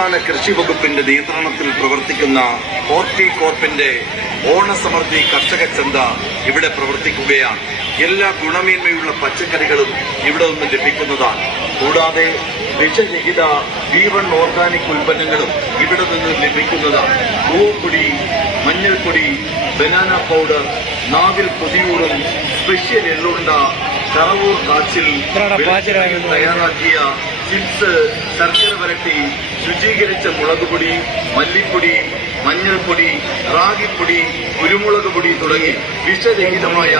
സംസ്ഥാന കൃഷി വകുപ്പിന്റെ നിയന്ത്രണത്തിൽ പ്രവർത്തിക്കുന്ന ഹോർട്ടികോർപ്പിന്റെ ഓണസമൃദ്ധി കർഷക ചന്ത ഇവിടെ പ്രവർത്തിക്കുകയാണ്. എല്ലാ ഗുണമേന്മയുള്ള പച്ചക്കറികളും ഇവിടെ നിന്ന് ലഭിക്കുന്നതാണ്. കൂടാതെ വിഷരഹിത B1 ഓർഗാനിക് ഉൽപ്പന്നങ്ങളും ഇവിടെ നിന്ന് ലഭിക്കുന്നതാണ്. പൂവപ്പൊടി, മഞ്ഞൾപ്പൊടി, ബനാന പൗഡർ, നാവിൽ പൊതിയൂറും സ്പെഷ്യൽ എള്ളുണ്ട, കറവൂർ കാച്ചിൽ തയ്യാറാക്കിയ ചിപ്സ്, ശർക്കര വരട്ടി, ശുചീകരിച്ച മുളകുപൊടി, മല്ലിപ്പൊടി, മഞ്ഞൾപ്പൊടി, റാഗിപ്പൊടി, കുരുമുളക് പൊടി തുടങ്ങി വിഷരഹിതമായ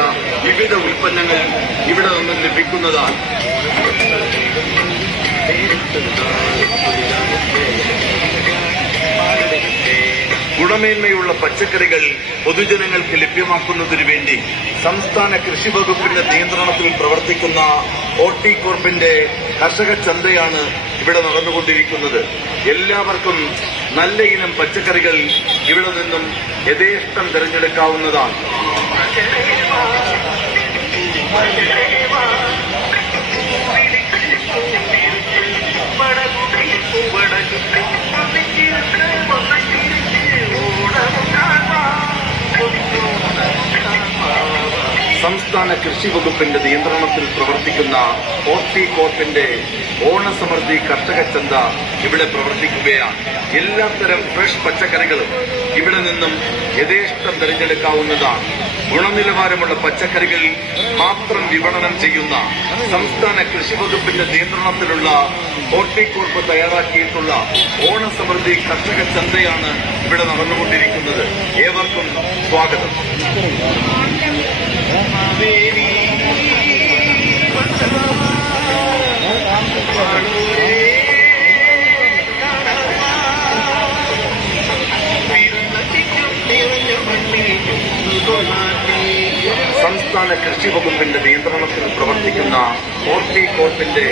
വിവിധ ഉൽപ്പന്നങ്ങൾ ഇവിടെ നിന്നും ലഭിക്കുന്നതാണ്. ഗുണമേന്മയുള്ള പച്ചക്കറികൾ പൊതുജനങ്ങൾക്ക് ലഭ്യമാക്കുന്നതിനു വേണ്ടി സംസ്ഥാന കൃഷി വകുപ്പിന്റെ നിയന്ത്രണത്തിൽ പ്രവർത്തിക്കുന്ന ഹോർട്ടികോർപ്പിന്റെ കർഷക ചന്തയാണ് ഇവിടെ നടന്നുകൊണ്ടിരിക്കുന്നത്. എല്ലാവർക്കും നല്ല ഇനം പച്ചക്കറികൾ ഇവിടെ നിന്നും യഥേഷ്ടം തിരഞ്ഞെടുക്കാവുന്നതാണ്. സംസ്ഥാന കൃഷി വകുപ്പിന്റെ നിയന്ത്രണത്തിൽ പ്രവർത്തിക്കുന്ന ഹോർട്ടികോർപ്പിന്റെ ഓണസമൃദ്ധി കർഷക ചന്ത ഇവിടെ പ്രവർത്തിക്കുകയാണ്. എല്ലാത്തരം ഫ്രഷ് പച്ചക്കറികളും ഇവിടെ നിന്നും യഥേഷ്ടം തിരഞ്ഞെടുക്കാവുന്നതാണ്. ഗുണനിലവാരമുള്ള പച്ചക്കറികൾ മാത്രം വിപണനം ചെയ്യുന്ന സംസ്ഥാന കൃഷി വകുപ്പിന്റെ നിയന്ത്രണത്തിലുള്ള ഹോർട്ടികോർപ്പ് തയ്യാറാക്കിയിട്ടുള്ള ഓണസമൃദ്ധി കർഷക ചന്തയാണ് ഇവിടെ നടന്നുകൊണ്ടിരിക്കുന്നത്. ഏവർക്കും സ്വാഗതം. സംസ്ഥാന കൃഷി വകുപ്പിന്റെ നിയന്ത്രണത്തിൽ പ്രവർത്തിക്കുന്ന ഹോർട്ടികോർപ്പിന്റെ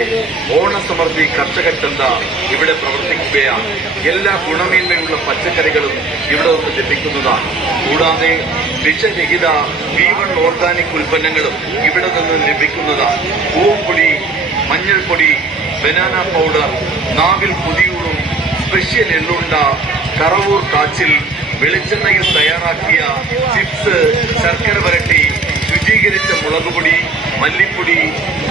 ഓണസമൃദ്ധി കർഷക ചന്ത ഇവിടെ പ്രവർത്തിക്കുകയാണ്. എല്ലാ ഗുണമേന്മയുള്ള പച്ചക്കറികളും ഇവിടെ നിന്ന് ലഭിക്കുന്നതാണ്. കൂടാതെ വിഷരഹിത B1 ഓർഗാനിക് ഉൽപ്പന്നങ്ങളും ഇവിടെ നിന്ന് ലഭിക്കുന്നതാണ്. പൂവപ്പൊടി, മഞ്ഞൾപ്പൊടി, ബനാന പൗഡർ, നാവിൽ പൊതിയൂറും സ്പെഷ്യൽ എള്ളുണ്ട, കറവൂർ കാച്ചിൽ, വെളിച്ചെണ്ണയിൽ തയ്യാറാക്കിയ ചിപ്സ്, ശർക്കര വരട്ടി, ശുചീകരിച്ച മുളകുപൊടി, മല്ലിപ്പൊടി,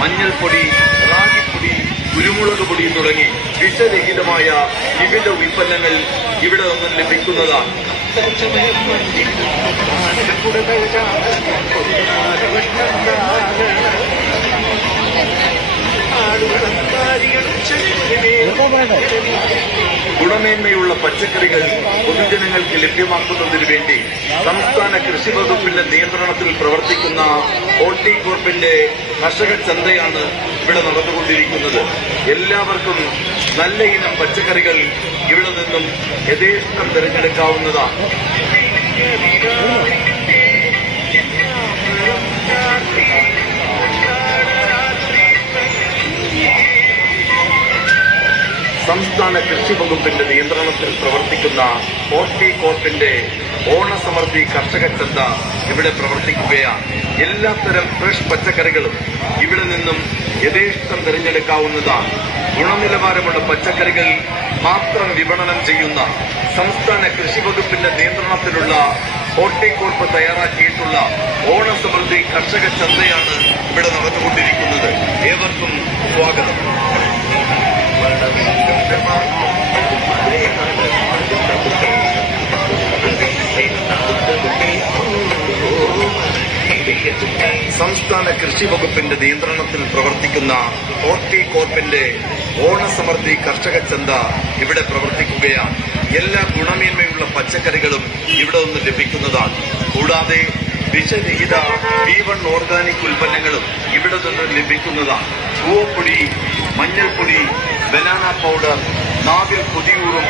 മഞ്ഞൾപ്പൊടി, റാഗിപ്പൊടി, കുരുമുളക് പൊടി തുടങ്ങി വിഷരഹിതമായ വിവിധ ഉൽപ്പന്നങ്ങൾ ഇവിടെ നിന്നും ലഭിക്കുന്നതാണ്. ഗുണമേന്മയുള്ള പച്ചക്കറികൾ പൊതുജനങ്ങൾക്ക് ലഭ്യമാക്കുന്നതിനു വേണ്ടി സംസ്ഥാന കൃഷി വകുപ്പിന്റെ നിയന്ത്രണത്തിൽ പ്രവർത്തിക്കുന്ന ഹോർട്ടികോർപ്പിന്റെ കർഷക ചന്തയാണ് ഇവിടെ നടന്നുകൊണ്ടിരിക്കുന്നത്. എല്ലാവർക്കും നല്ല ഇനം പച്ചക്കറികൾ ഇവിടെ നിന്നും യഥേഷ്ടം തിരഞ്ഞെടുക്കാവുന്നതാണ്. സംസ്ഥാന കൃഷി വകുപ്പിന്റെ നിയന്ത്രണത്തിൽ പ്രവർത്തിക്കുന്ന ഹോർട്ടികോർപ്പിന്റെ ഓണസമൃദ്ധി കർഷക ചന്ത ഇവിടെ പ്രവർത്തിക്കുകയാണ്. എല്ലാത്തരം ഫ്രഷ് പച്ചക്കറികളും ഇവിടെ നിന്നും യഥേഷ്ടം തിരഞ്ഞെടുക്കാവുന്നതാണ്. ഗുണനിലവാരമുള്ള പച്ചക്കറികൾ മാത്രം വിപണനം ചെയ്യുന്ന സംസ്ഥാന കൃഷി വകുപ്പിന്റെ നിയന്ത്രണത്തിലുള്ള ഹോർട്ടികോർപ്പ് തയ്യാറാക്കിയിട്ടുള്ള ഓണസമൃദ്ധി കർഷക ചന്തയാണ് ഇവിടെ നടന്നുകൊണ്ടിരിക്കുന്നത്. ഏവർക്കും സ്വാഗതം. സംസ്ഥാന കൃഷി വകുപ്പിന്റെ നിയന്ത്രണത്തിൽ പ്രവർത്തിക്കുന്ന ഹോർട്ടികോർപ്പിന്റെ ഓണസമൃദ്ധി കർഷക ചന്ത ഇവിടെ പ്രവർത്തിക്കുകയാണ്. എല്ലാ ഗുണമേന്മയുള്ള പച്ചക്കറികളും ഇവിടെ നിന്ന് ലഭിക്കുന്നതാണ്. കൂടാതെ വിഷരഹിത B1 ഓർഗാനിക് ഉൽപ്പന്നങ്ങളും ഇവിടെ നിന്ന് ലഭിക്കുന്നതാണ്. പൂവപ്പൊടി, മഞ്ഞൾപ്പൊടി, ബനാന പൗഡർ, നാവിൽ പൊതിയൂറും